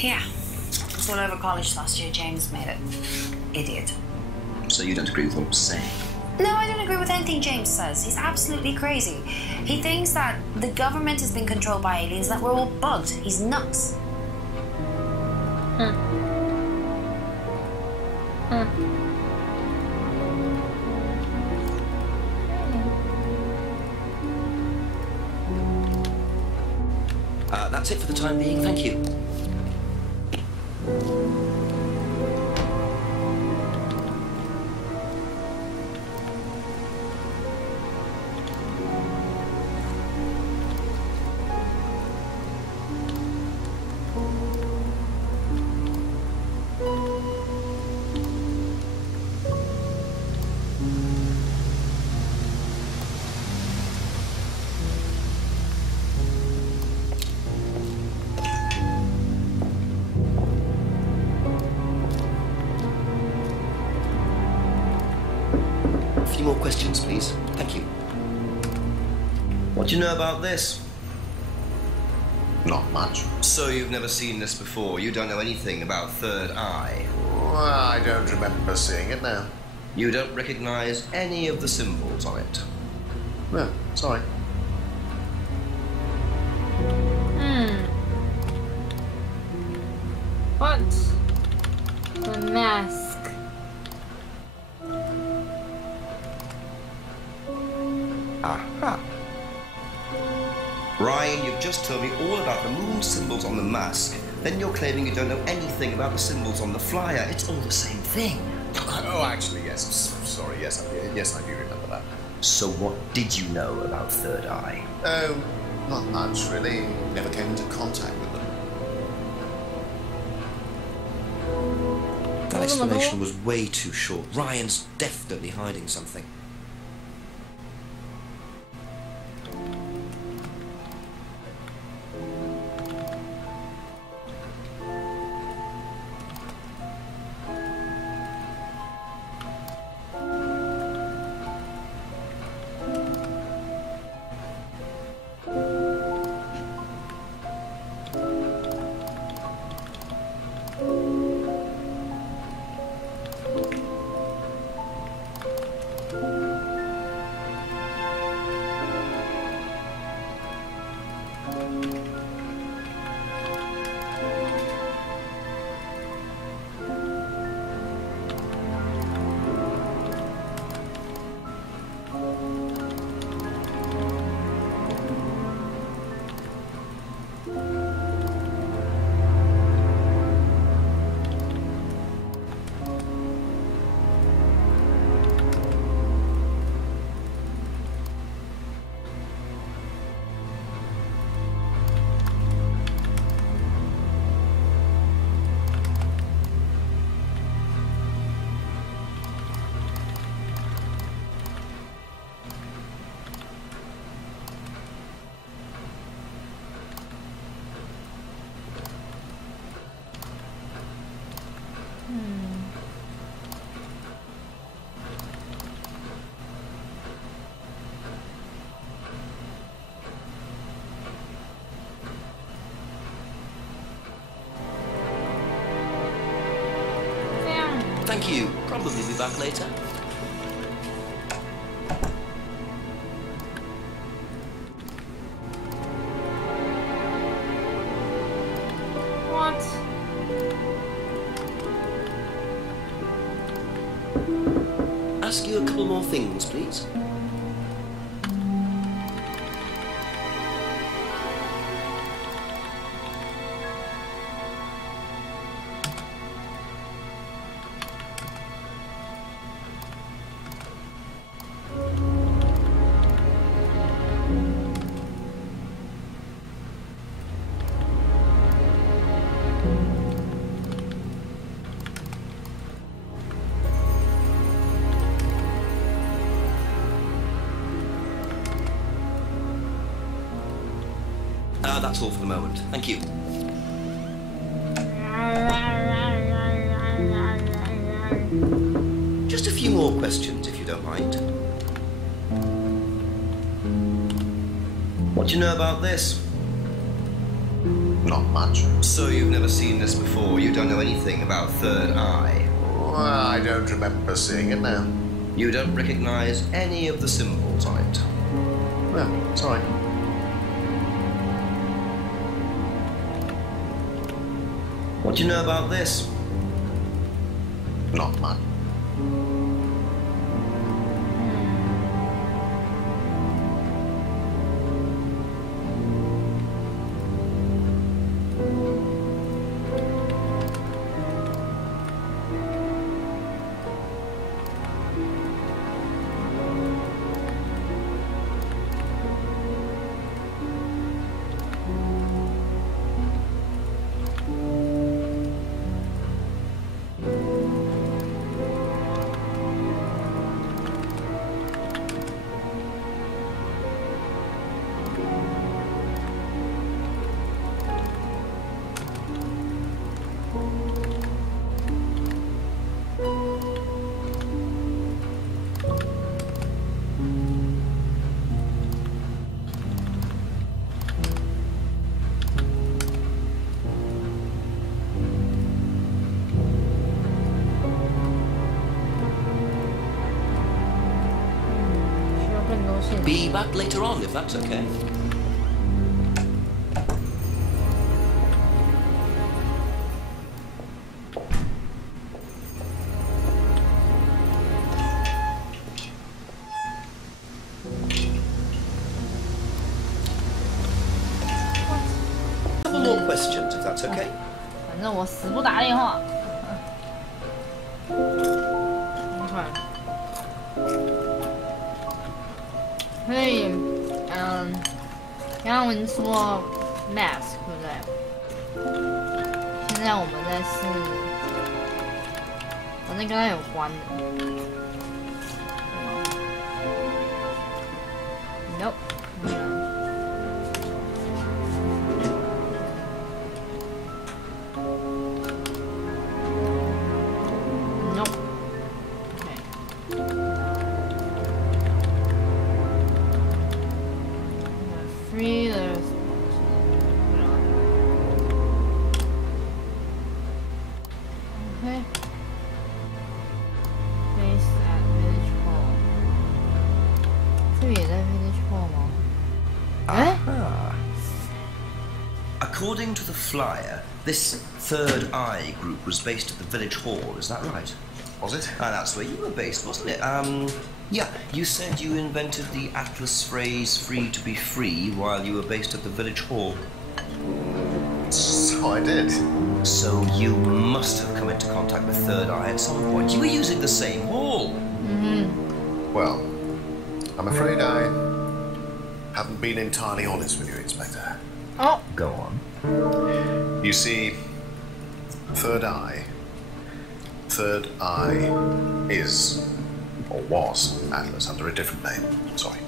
Yeah. It's all over college last year. James made it. Idiot. So you don't agree with what I'm saying? No, I don't agree with anything James says. He's absolutely crazy. He thinks that the government has been controlled by aliens, that we're all bugged. He's nuts. That's it for the time being, thank you. A few more questions, please. Thank you. What do you know about this? Not much. So you've never seen this before? You don't know anything about Third Eye? Well, I don't remember seeing it now. You don't recognize any of the symbols on it? No, sorry. What? The mask. Aha. Ryan, you've just told me all about the moon symbols on the mask. Then you're claiming you don't know anything about the symbols on the flyer. It's all the same thing. Oh, actually, yes. Sorry, yes, I do remember that. So what did you know about Third Eye? Oh, not much, really. Never came into contact with them. That explanation was way too short. Ryan's definitely hiding something. Thank you. Probably be back later. What? Ask you a couple more things, please. That's all for the moment. Thank you. Just a few more questions, if you don't mind. What do you know about this? Not much. So you've never seen this before? You don't know anything about Third Eye? Well, I don't remember seeing it now. You don't recognize any of the symbols on it? Well, sorry. What do you know about this? Not much. Be back later on, if that's okay. It's okay. 反正我死不打电话。所以，刚刚我已经说 mask 对不对？现在我们在试，反正跟他有关的。Nope. Nope. Okay. Free the. Okay. Base at Village Hall. 这个也在 Village Hall 吗？ According to the flyer, this Third Eye group was based at the village hall, is that right? Was it? That's where you were based, wasn't it? Yeah, you said you invented the Atlas phrase free to be free while you were based at the village hall. So I did. So you must have come into contact with Third Eye at some point. You were using the same hall. Well, I'm afraid I haven't been entirely honest with you, Inspector. Oh. Go on. You see, Third Eye is, or was, Atlas under a different name. Sorry.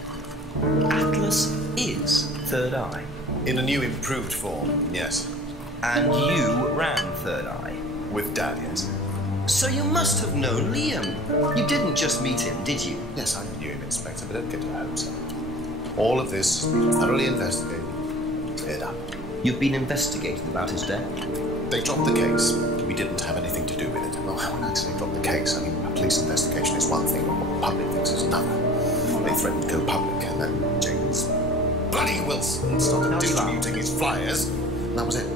Atlas is Third Eye. In a new improved form, yes. And you ran Third Eye? With Dad, yes. So you must have known Liam. You didn't just meet him, did you? Yes, I knew him, Inspector, but don't get your hopes up. All of this has been thoroughly investigated, cleared up. You've been investigating about his death? They dropped the case. We didn't have anything to do with it. Well, when I say drop the case, I mean a police investigation is one thing, but what the public thinks is another. They threatened to go public, and then James bloody Wilson started distributing his flyers, and that was it.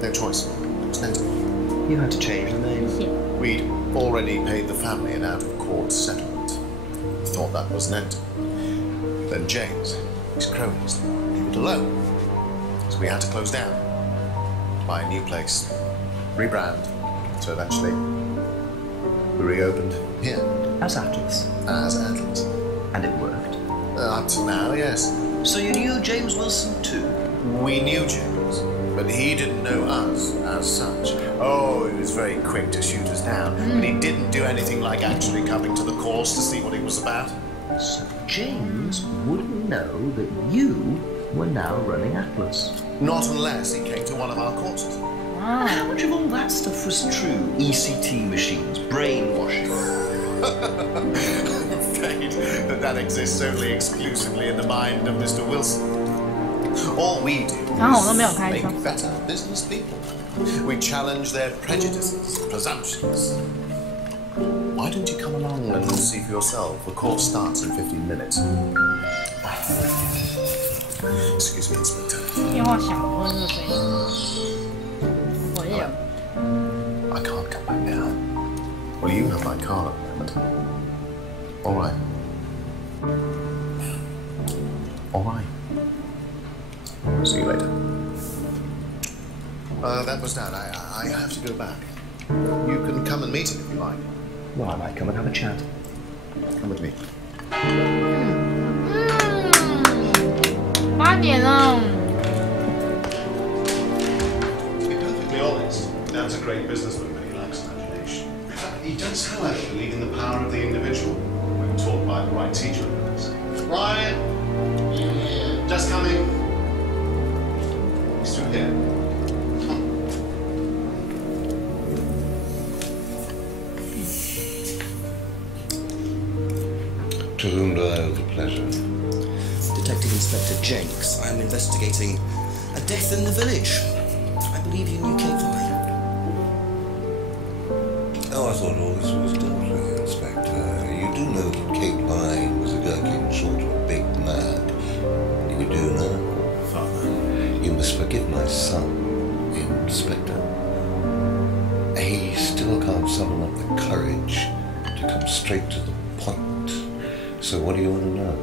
No choice. It was mental. You had to change the name. We'd already paid the family an out-of-court settlement. Thought that was an end. Then James, his cronies, leave it alone. So we had to close down, buy a new place, rebrand. So eventually, we reopened here. As Atlas? As Atlas. And it worked? Up to now, yes. So you knew James Wilson too? We knew James, but he didn't know us as such. Oh, he was very quick to shoot us down, but he didn't do anything like actually coming to the course to see what he was about. So James wouldn't know that you were now running Atlas? Not unless he came to one of our courses. How much of all that stuff was true? ECT machines, brainwashing? I'm afraid that exists only exclusively in the mind of Mr. Wilson. All we do is make better business people. We challenge their prejudices, presumptions. Why don't you come along and see for yourself? The course starts in 15 minutes. Excuse me, Inspector. I can't come back now. Well, you have my card at the moment. All right. All right. See you later. That was Dad. I have to go back. You can come and meet him if you like. Well, I might come and have a chat. Come with me. 8点了。 To be perfectly honest, Dad's a great businessman, but he lacks imagination. He does, however, believe in the power of the individual when taught by the right teacher. Ryan! Just coming. He's through here. To whom do I owe the pleasure? Detective Inspector Jenks. I'm investigating a death in the village. I believe you knew Kate Vine. Oh, I thought all this was dealt with, Inspector. You do know that Kate Vine was a gherkin sort of big mad. You do know? Father. You must forgive my son, Inspector. He still can't summon up the courage to come straight to the point. So what do you want to know?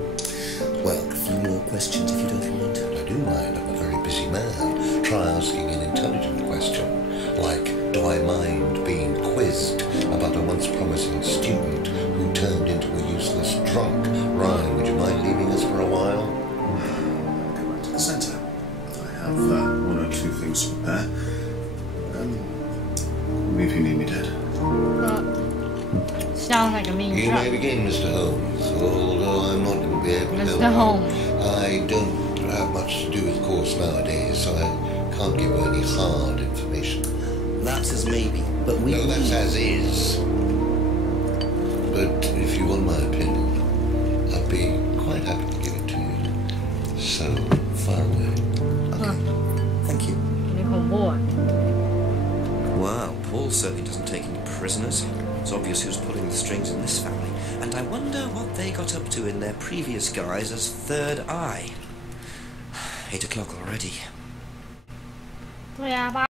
Well, a few more questions if you don't mind. I do mind I'm a very busy man. Try asking an intelligent question, like, do I mind being quizzed about a once promising student who turned into a useless drunk? Ryan, would you mind leaving us for a while? Come back to the centre. I have one or two things to prepare. Call me if you need me, Dad. Sounds like a mean You truck. may begin, Mr. Holmes, although I'm not going to be able to Mr. help Holmes. you. I don't have much to do with the course nowadays, so I can't give you any hard information. That's as maybe, but we No, that's as is. But if you want my opinion, I'd be quite happy to give it to you. So far away. Okay. Thank you. 你恐怖啊 Wow, Paul certainly doesn't take any prisoners. It's obvious who's pulling the strings in this family. And I wonder what they got up to in their previous guise as Third Eye. 8 o'clock already. 对啊，